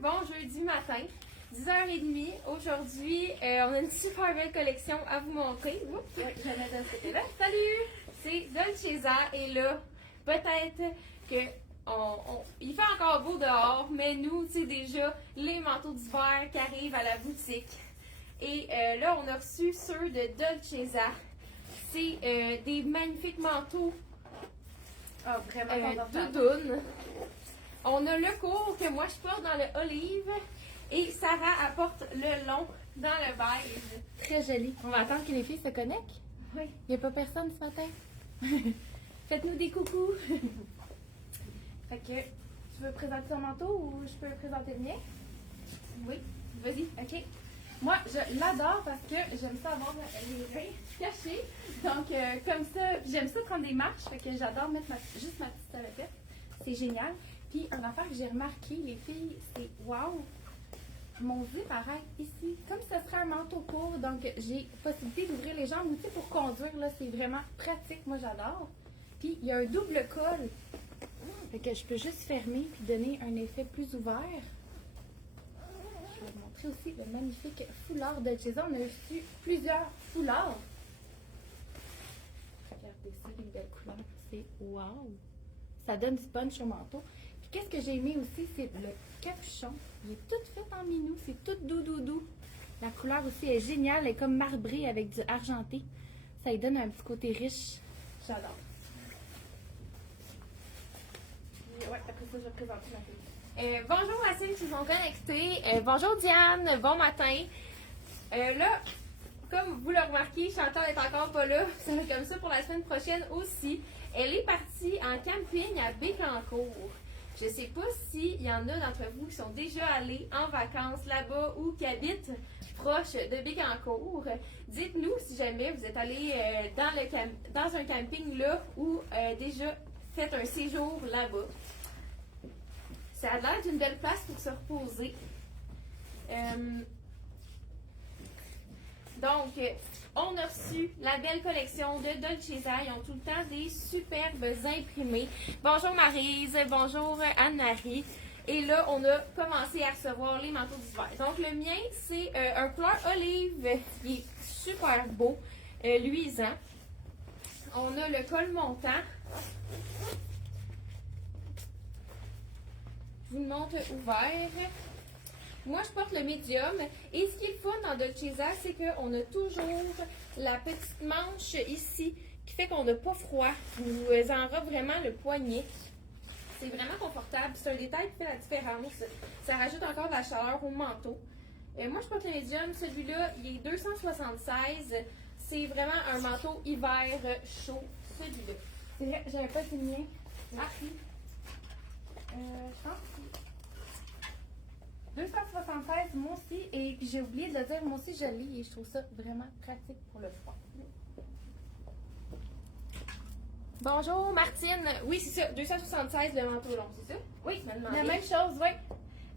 bon jeudi matin, 10h30. Aujourd'hui, on a une super belle collection à vous montrer. Oups, je vais mettre de ce côté-là. Salut! C'est Dolcezza et là, peut-être que il fait encore beau dehors, mais nous, c'est déjà les manteaux d'hiver qui arrivent à la boutique. Et là, on a reçu ceux de Dolcezza. C'est des magnifiques manteaux doudounes. On a le court que moi je porte dans le olive et Sarah apporte le long dans le beige. Très joli. On va attendre que les filles se connectent. Oui. Il n'y a pas personne ce matin. Faites-nous des coucous. Fait que, tu veux présenter ton manteau ou je peux présenter le mien? Oui, vas-y. OK. Moi, je l'adore parce que j'aime ça avoir les reins cachés. Donc, comme ça, j'aime ça prendre des marches. Fait que j'adore mettre juste ma petite salopette. C'est génial. Puis, une affaire que j'ai remarqué, les filles, c'est wow! Mon zip arrête ici, comme ce serait un manteau court. Donc, j'ai possibilité d'ouvrir les jambes. Tu sais, pour conduire, là, c'est vraiment pratique. Moi, j'adore. Puis, il y a un double col. Fait que je peux juste fermer puis donner un effet plus ouvert. Je vais vous montrer aussi le magnifique foulard de Dolcezza. On a reçu plusieurs foulards. Regardez ça, les belles couleurs. C'est wow! Ça donne du punch au manteau. Puis qu'est-ce que j'ai aimé aussi, c'est le capuchon. Il est tout fait en minou. C'est tout doux. La couleur aussi est géniale. Elle est comme marbrée avec du argenté. Ça lui donne un petit côté riche. J'adore. Ouais, après ça, je vais présenter ma fille. Bonjour à celles qui sont connectées. Bonjour Diane, bon matin. Là, comme vous le remarquez, Chantal est encore pas là. Ça va être comme ça pour la semaine prochaine aussi. Elle est partie en camping à Bécancour. Je ne sais pas s'il y en a d'entre vous qui sont déjà allés en vacances là-bas ou qui habitent proche de Bécancour. Dites-nous si jamais vous êtes allés dans un camping là ou déjà fait un séjour là-bas. Ça a l'air d'une belle place pour se reposer. Donc, on a reçu la belle collection de Dolcezza. Ils ont tout le temps des superbes imprimés. Bonjour Maryse, bonjour Anne-Marie. Et là, on a commencé à recevoir les manteaux d'hiver. Donc, le mien, c'est un couleur olive. Il est super beau, luisant. On a le col montant. Je vous le montre ouvert. Moi, je porte le médium. Et ce qui est fun dans Dolcezza, c'est qu'on a toujours la petite manche ici qui fait qu'on n'a pas froid. Vous enrobe vraiment le poignet. C'est vraiment confortable. C'est un détail qui fait la différence. Ça rajoute encore de la chaleur au manteau. Moi, je porte le médium. Celui-là, il est 276. C'est vraiment un manteau hiver chaud, celui-là. C'est vrai, j'avais pas été le mien. Merci. Je pense que 276, moi aussi, et puis j'ai oublié de le dire, moi aussi je lis et je trouve ça vraiment pratique pour le froid. Bonjour Martine. Oui, c'est ça, 276 le manteau long, c'est ça? Oui, la même chose, oui.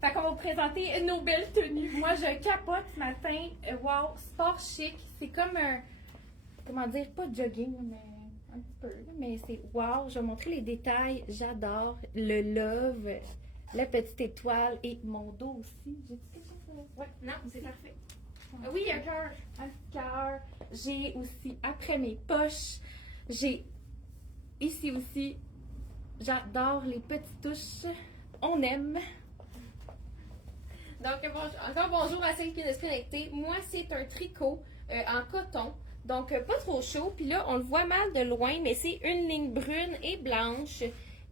Fait qu'on va vous présenter nos belles tenues. Moi, je capote ce matin. Wow, sport chic. C'est comme un, comment dire, pas jogging, mais un petit peu. Mais c'est wow, je vais montrer les détails. J'adore le love, la petite étoile et mon dos aussi. J'ai dit quelque chose? Ouais, non, c'est parfait. Oui, il y a un cœur. Un petit cœur. J'ai aussi, après mes poches, j'ai ici aussi, j'adore les petites touches. On aime. Donc, encore bonjour à celles qui viennent de se connecter. Moi, c'est un tricot en coton. Donc, pas trop chaud. Puis là, on le voit mal de loin, mais c'est une ligne brune et blanche.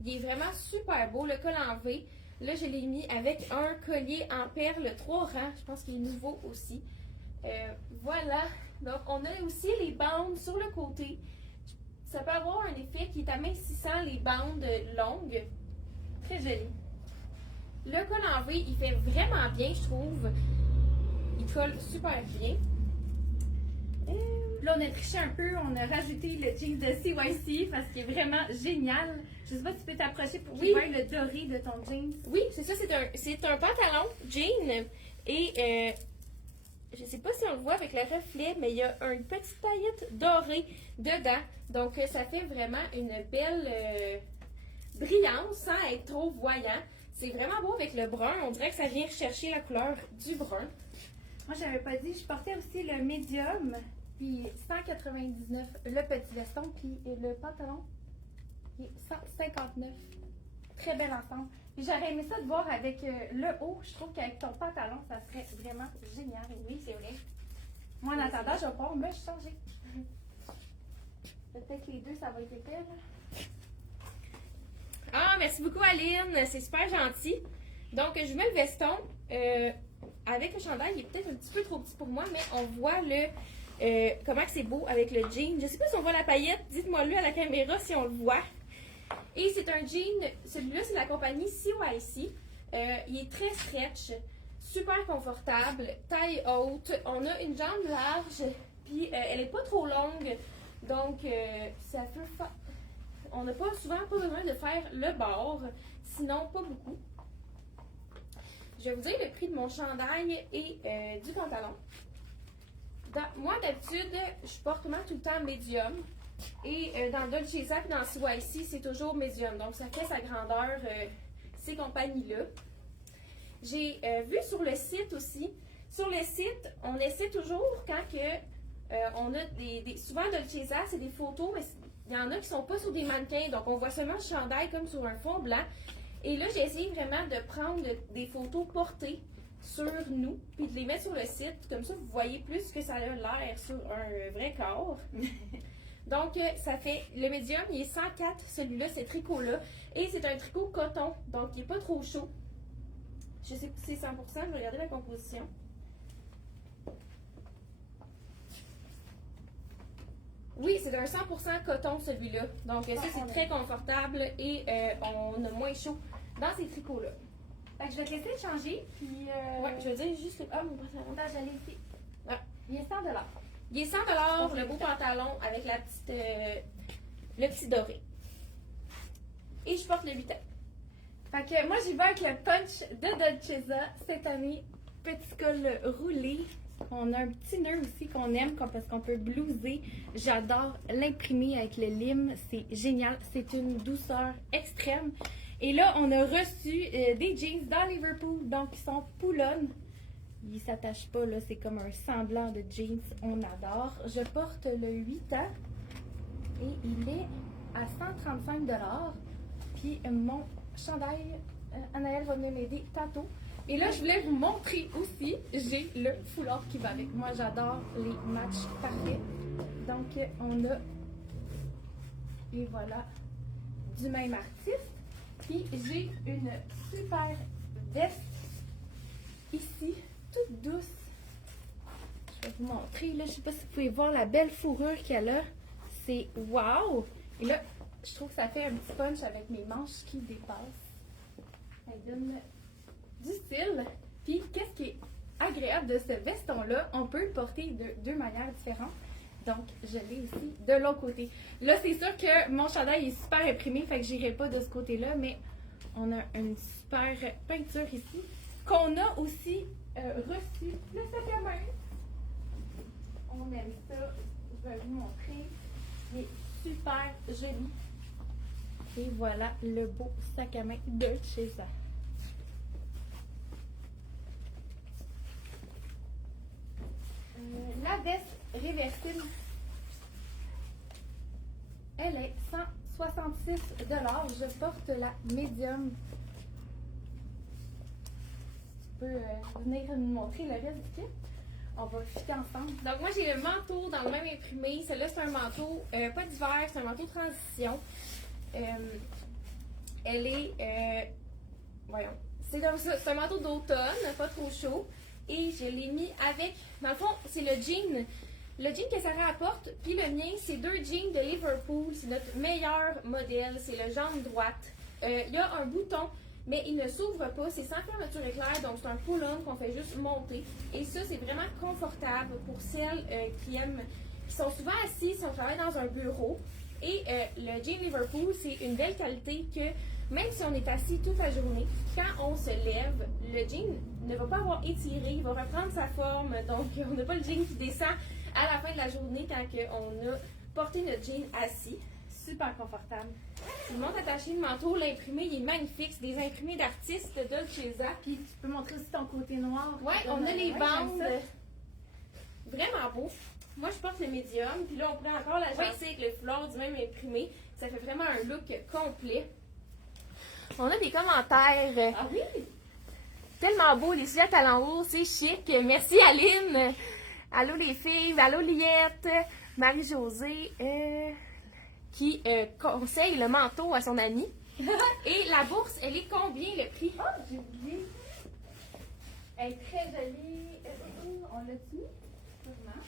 Il est vraiment super beau, le col en V. Là, je l'ai mis avec un collier en perles 3 rangs. Je pense qu'il est nouveau aussi. Voilà. Donc, on a aussi les bandes sur le côté. Ça peut avoir un effet qui est amincissant les bandes longues. Très joli. Le col en V, il fait vraiment bien, je trouve. Il colle super bien. Là, on a triché un peu, on a rajouté le jean de CYC parce qu'il est vraiment génial. Je sais pas si tu peux t'approcher pour qu'il voie le doré de ton jean. Oui, c'est ça, c'est un pantalon jean et je sais pas si on le voit avec le reflet, mais il y a une petite paillette dorée dedans. Donc, ça fait vraiment une belle brillance sans être trop voyant. C'est vraiment beau avec le brun. On dirait que ça vient chercher la couleur du brun. Moi, j'avais pas dit, je portais aussi le médium, puis 199 le petit veston, puis le pantalon, puis 159. Très bel ensemble. Puis j'aurais aimé ça de voir avec le haut. Je trouve qu'avec ton pantalon, ça serait vraiment génial. Oui, c'est vrai. Moi, en attendant, je vais pouvoir me changer. Peut-être les deux, ça va être épais, là. Ah, merci beaucoup, Aline. C'est super gentil. Donc, je mets le veston. Avec le chandail, il est peut-être un petit peu trop petit pour moi, mais on voit comment que c'est beau avec le jean. Je sais pas si on voit la paillette. Dites-moi-le à la caméra si on le voit. Et c'est un jean. Celui-là, c'est la compagnie CYC. Il est très stretch, super confortable, taille haute. On a une jambe large, puis elle est pas trop longue. Donc, ça peut faire... On n'a pas souvent pas besoin de faire le bord, sinon pas beaucoup. Je vais vous dire le prix de mon chandail et du pantalon. Moi, d'habitude, je porte vraiment tout le temps médium. Et dans Dolce et dans CYC, c'est toujours médium. Donc, ça fait sa grandeur, ces compagnies-là. J'ai vu sur le site aussi. Sur le site, on essaie toujours quand on a souvent Dolce et c'est des photos, mais il y en a qui ne sont pas sur des mannequins. Donc, on voit seulement le chandail comme sur un fond blanc. Et là, j'ai essayé vraiment de prendre des photos portées sur nous, puis de les mettre sur le site. Comme ça, vous voyez plus que ça a l'air sur un vrai corps. Donc, ça fait, le médium, il est 104, celui-là, ce tricot-là. Et c'est un tricot coton, donc il n'est pas trop chaud. Je sais pas si c'est 100%, je vais regarder la composition. Oui, c'est un 100% coton, celui-là. Donc, ça, c'est très confortable et on a moins chaud dans ces tricots-là. Fait que je vais te laisser changer, puis... Ouais, je vais dire juste le... Ah, mon pantalon. Attends, j'allais ici. Ah. Il est 100 $. Il est 100 $, le beau pantalon avec la petite, le petit doré. Et je porte le 8 ans. Fait que moi, j'y vais avec le punch de Dolcezza cette année. Petit col roulé. On a un petit nœud aussi qu'on aime parce qu'on peut blouser. J'adore l'imprimer avec le lime. C'est génial. C'est une douceur extrême. Et là, on a reçu des jeans dans Liverpool. Donc, ils sont pull-on. Ils ne s'attachent pas, là. C'est comme un semblant de jeans. On adore. Je porte le 8 ans. Et il est à 135 $. Puis mon chandail, Anaëlle va venir m'aider tantôt. Et là, je voulais vous montrer aussi, j'ai le foulard qui va avec. Moi, j'adore les matchs parfaits. Donc, on a, et voilà, du même artiste. Puis, j'ai une super veste ici, toute douce. Je vais vous montrer, là, je sais pas si vous pouvez voir la belle fourrure qu'elle a. C'est wow! Et là, je trouve que ça fait un petit punch avec mes manches qui dépassent. Elle donne du style. Puis, qu'est-ce qui est agréable de ce veston-là? On peut le porter de deux manières différentes. Donc, je l'ai aussi de l'autre côté. Là, c'est sûr que mon chandail est super imprimé, fait que j'irai pas de ce côté-là, mais on a une super peinture ici qu'on a aussi reçu le sac à main. On aime ça. Je vais vous montrer. Il est super joli. Et voilà le beau sac à main de Dolcezza. La veste réversible, elle est 166 $. Je porte la médium. Tu peux venir nous montrer le reste du kit. On va fitter ensemble. Donc, moi, j'ai le manteau dans le même imprimé. Celui-là, c'est un manteau, pas d'hiver, c'est un manteau transition. Elle est, voyons, c'est comme ça, c'est un manteau d'automne, pas trop chaud. Et je l'ai mis avec, dans le fond, c'est le jean que Sarah apporte. Puis le mien, c'est deux jeans de Liverpool. C'est notre meilleur modèle, c'est le jambe droite. Il y a un bouton, mais il ne s'ouvre pas. C'est sans fermeture éclair, donc c'est un pull-on qu'on fait juste monter. Et ça, c'est vraiment confortable pour celles qui sont souvent assises si on travaille dans un bureau. Et le jean Liverpool, c'est une belle qualité que même si on est assis toute la journée, quand on se lève, le jean ne va pas avoir étiré, il va reprendre sa forme. Donc, on n'a pas le jean qui descend à la fin de la journée quand on a porté notre jean assis. super confortable. Je vous montre attaché le manteau. L'imprimé, il est magnifique. C'est des imprimés d'artistes de Dolce Vita. Puis tu peux montrer aussi ton côté noir. Ouais, on a les Ouais, bandes. j'aime ça. Vraiment beau. Moi, je porte le médium. Puis là, on pourrait encore l'agencer avec le foulard du même imprimé. Ça fait vraiment un look complet. On a des commentaires. Ah oui? Tellement beau, les sujets talons hauts, c'est chic. Merci Aline. Allô les filles, allô Liette, Marie-Josée qui conseille le manteau à son amie. Et la bourse, elle est combien le prix? Oh, j'ai oublié. Elle est très jolie. On l'a dit? Sûrement.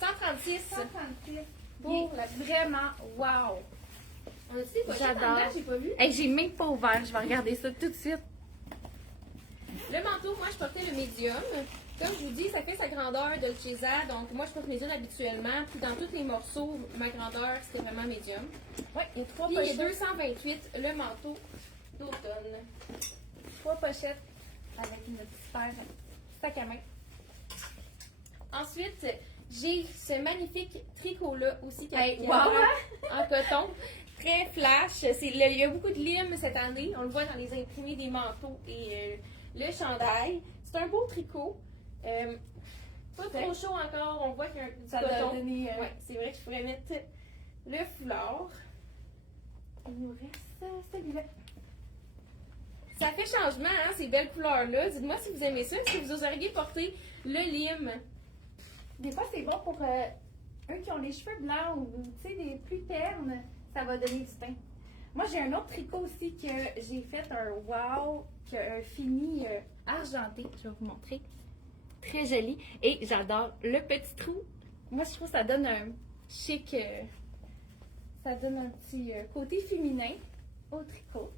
136. 136. Pour la Vraiment, wow. On a dit des pochettes J'adore. en dedans, j'ai pas vu. Hey, j'ai même pas ouvert. Je vais regarder ça tout de suite. Le manteau, moi, je portais le médium. Comme je vous dis, ça fait sa grandeur de Vita. Donc, moi, je porte médium habituellement. Puis, dans tous les morceaux, ma grandeur, c'était vraiment médium. Oui, il y a 3 Puis, il y a pochettes. 228, le manteau d'automne. 3 pochettes avec une super sac à main. Ensuite, j'ai ce magnifique tricot-là aussi qui Hey, qui wow, en coton. Très flash. Il y a beaucoup de limes cette année. On le voit dans les imprimés des manteaux et le chandail. C'est un beau tricot. Pas trop chaud encore. On voit qu'il y a un petit Ça coton. doit donner. Ouais, c'est vrai qu'il faudrait mettre le foulard. Il nous reste celui-là. Ça fait changement, hein, ces belles couleurs-là. Dites-moi si vous aimez ça. Est-ce que vous oseriez porter le lime? Des fois, c'est bon pour eux qui ont les cheveux blancs ou tu sais, des plus ternes. Ça va donner du teint. Moi, j'ai un autre tricot aussi que j'ai fait un wow, qui a un fini argenté. Je vais vous montrer. Très joli. Et j'adore le petit trou. Moi, je trouve que ça donne un chic. Ça donne un petit côté féminin au tricot.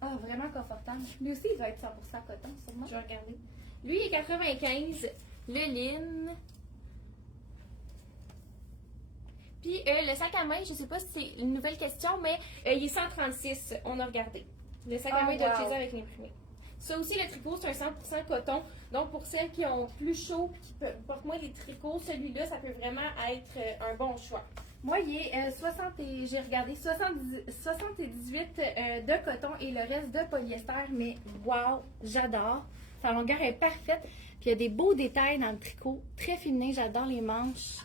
Ah, vraiment confortable. Lui aussi, il doit être 100% coton, sûrement. Je vais regarder. Lui, il est 95. Le lin. Puis le sac à main, je sais pas si c'est une nouvelle question, mais il est 136. On a regardé. Le sac à main de wow. Dolce avec l'imprimé. Ça aussi, le tricot, c'est un 100% coton. Donc, pour celles qui ont plus chaud et qui portent moins les tricots, celui-là, ça peut vraiment être un bon choix. Moi, il est 60 et j'ai regardé 78 de coton et le reste de polyester, mais wow, j'adore. Sa longueur est parfaite. Puis il y a des beaux détails dans le tricot, très féminin, j'adore les manches.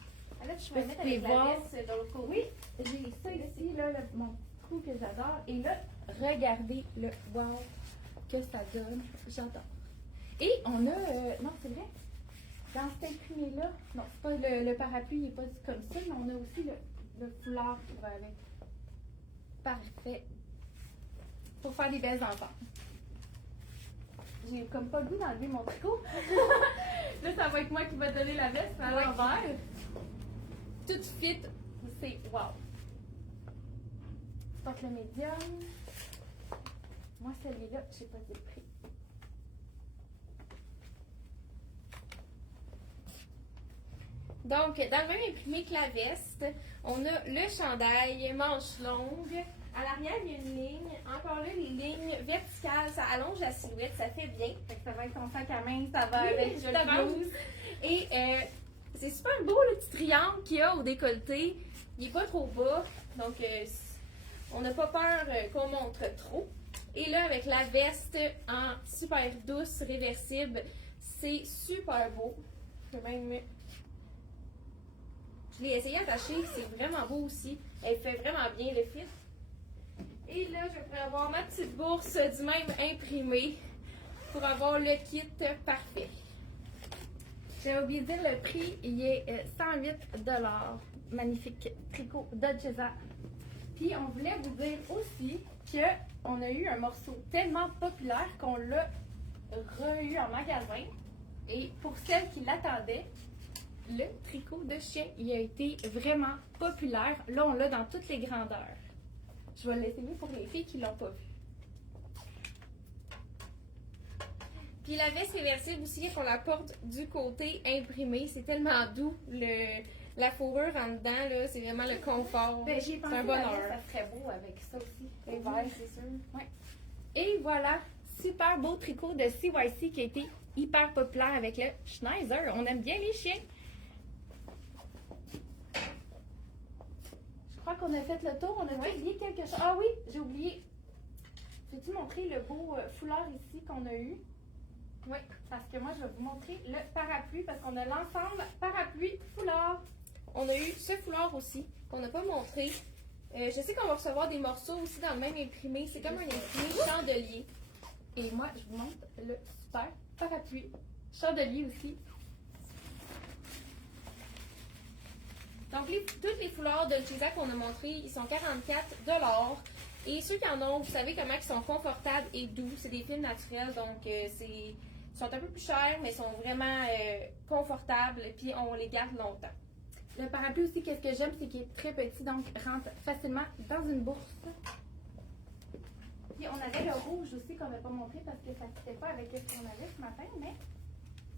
Là, je peux vais mettre vous avec la voir. veste de l'autre côté. Oui, j'ai ça ici, là, mon trou que j'adore. Et là, regardez le wow que ça donne, j'adore. Et on a, non c'est vrai, dans cet imprimé-là, non c'est pas le parapluie, il n'est pas comme ça, mais on a aussi le foulard qui va avec. Parfait. Pour faire des belles enfants. J'ai comme pas le goût d'enlever mon tricot. Là, ça va être moi qui va donner la veste à l'envers. Tout fit, c'est wow. Je porte le médium. Moi, celui-là, je sais pas le prix. Donc, dans le même imprimé que la veste, on a le chandail, manches longues. À l'arrière, il y a une ligne. Encore là, les lignes verticales, ça allonge la silhouette, ça fait bien. Fait que ça va être ton sac à main, ça va Oui, avec je ta le pense. blouse. Et c'est super beau le petit triangle qu'il y a au décolleté. Il n'est pas trop bas, donc on n'a pas peur qu'on montre trop. Et là, avec la veste en super douce, réversible, c'est super beau. Je peux même... Je l'ai essayé attaché, c'est vraiment beau aussi. Elle fait vraiment bien le fit. Et là, je pourrais avoir ma petite bourse du même imprimé pour avoir le kit parfait. J'ai oublié de dire le prix, il est 108 $. Magnifique tricot Dolce Vita. Puis on voulait vous dire aussi qu'on a eu un morceau tellement populaire qu'on l'a re-eu en magasin. Et pour celles qui l'attendaient, le tricot de chien, il a été vraiment populaire. Là, on l'a dans toutes les grandeurs. Je vais l'essayer pour les filles qui ne l'ont pas vu. Puis la veste réversible aussi, qu'on la porte du côté imprimé. C'est tellement doux, la fourrure en dedans, là, c'est vraiment le confort. Ben, j'ai c'est pensé un que bonheur. ça serait beau avec ça aussi. Oui, Vert. c'est sûr. Ouais. Et voilà, super beau tricot de CYC qui a été hyper populaire avec le Schneider. On aime bien les chiens. crois qu'on a fait le tour. On a oublié quelque chose. Ah oui, j'ai oublié. Peux-tu montrer le beau foulard ici qu'on a eu? Oui, parce que moi, je vais vous montrer le parapluie parce qu'on a l'ensemble parapluie-foulard. On a eu ce foulard aussi qu'on n'a pas montré. Je sais qu'on va recevoir des morceaux aussi dans le même imprimé. C'est comme un imprimé chandelier. Et moi, je vous montre le super parapluie chandelier aussi. Donc, tous les foulards de Chisa qu'on a montrés, ils sont 44 $. Et ceux qui en ont, vous savez comment ils sont confortables et doux. C'est des fils naturels, donc ils sont un peu plus chers, mais ils sont vraiment confortables. Puis, on les garde longtemps. Le parapluie aussi, qu'est-ce que j'aime, c'est qu'il est très petit, donc rentre facilement dans une bourse. Puis, on avait le rouge aussi qu'on n'a pas montré parce que ça ne fitait pas avec ce qu'on avait ce matin, mais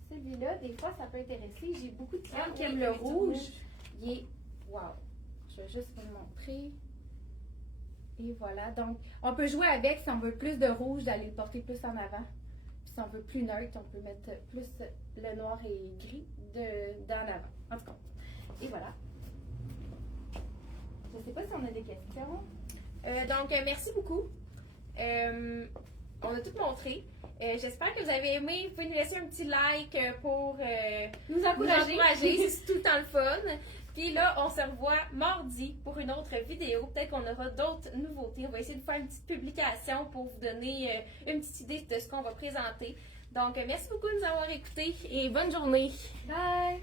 celui-là, des fois, ça peut intéresser. J'ai beaucoup de clients qui aiment le rouge. Il est... Wow! Je vais juste vous le montrer. Et voilà. Donc, on peut jouer avec si on veut plus de rouge, d'aller le porter plus en avant. Puis si on veut plus neutre, on peut mettre plus le noir et gris d'en avant. En tout cas. Et voilà. Je ne sais pas si on a des questions. Donc, merci beaucoup. On a tout montré. J'espère que vous avez aimé. Vous pouvez nous laisser un petit like pour nous encourager. C'est tout le temps le fun. Puis là, on se revoit mardi pour une autre vidéo. Peut-être qu'on aura d'autres nouveautés. On va essayer de faire une petite publication pour vous donner une petite idée de ce qu'on va présenter. Donc, merci beaucoup de nous avoir écoutés et bonne journée. Bye!